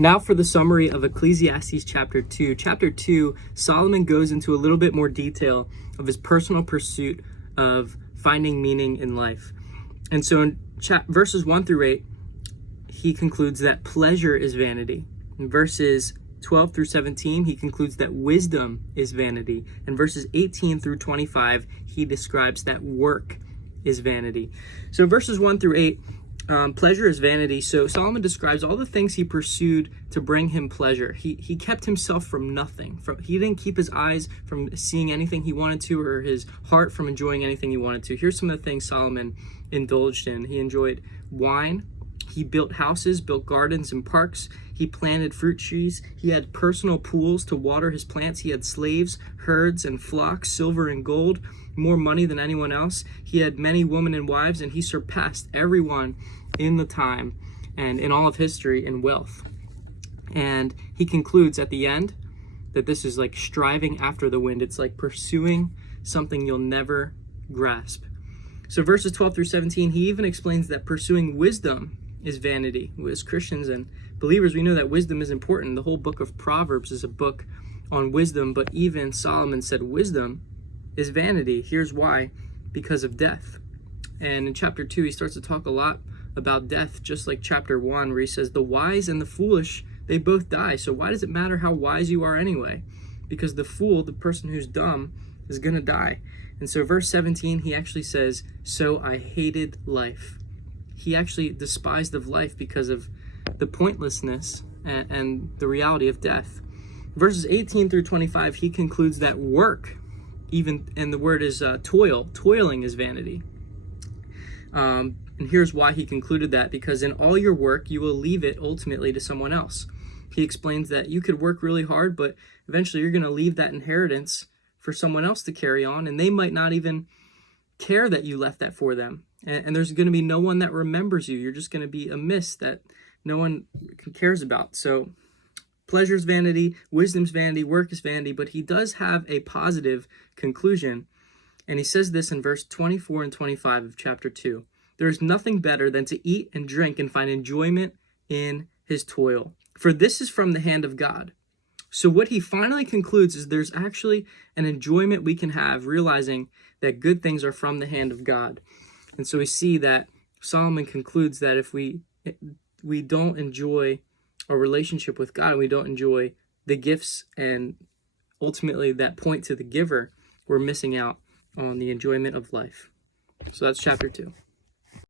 Now for the summary of Ecclesiastes chapter 2. Chapter 2, Solomon goes into a little bit more detail of his personal pursuit of finding meaning in life. And so in verses 1 through 8, he concludes that pleasure is vanity. In verses 12 through 17, he concludes that wisdom is vanity. In verses 18 through 25, he describes that work is vanity. So verses 1 through 8, pleasure is vanity. So Solomon describes all the things he pursued to bring him pleasure. He kept himself from nothing. He didn't keep his eyes from seeing anything he wanted to, or his heart from enjoying anything he wanted to. Here's some of the things Solomon indulged in. He enjoyed wine. He built houses, built gardens and parks. He planted fruit trees. He had personal pools to water his plants. He had slaves, herds, and flocks, silver and gold, more money than anyone else. He had many women and wives, and he surpassed everyone in the time and in all of history in wealth. And he concludes at the end that this is like striving after the wind. It's like pursuing something you'll never grasp. So verses 12 through 17, he even explains that pursuing wisdom is vanity. As Christians and believers, we know that wisdom is important. The whole book of Proverbs is a book on wisdom, but even Solomon said wisdom is vanity. Here's why: because of death. And in chapter 2, he starts to talk a lot about death, just like chapter 1, where he says the wise and the foolish, they both die. So why does it matter how wise you are anyway? Because the fool, the person who's dumb, is going to die. And so verse 17, he actually says, so I hated life. He actually despised of life because of the pointlessness and the reality of death. Verses 18 through 25, he concludes that work, even, and the word is toiling is vanity. And here's why he concluded that: because in all your work, you will leave it ultimately to someone else. He explains that you could work really hard, but eventually you're going to leave that inheritance for someone else to carry on, and they might not even care that you left that for them. And there's going to be no one that remembers you. You're just going to be a mist that no one cares about. So pleasure's vanity, wisdom's vanity, work is vanity, but he does have a positive conclusion. And he says this in verse 24 and 25 of chapter 2. There is nothing better than to eat and drink and find enjoyment in his toil, for this is from the hand of God. So what he finally concludes is there's actually an enjoyment we can have, realizing that good things are from the hand of God. And so we see that Solomon concludes that if we don't enjoy our relationship with God, and we don't enjoy the gifts and ultimately that point to the giver, we're missing out on the enjoyment of life. So that's chapter 2.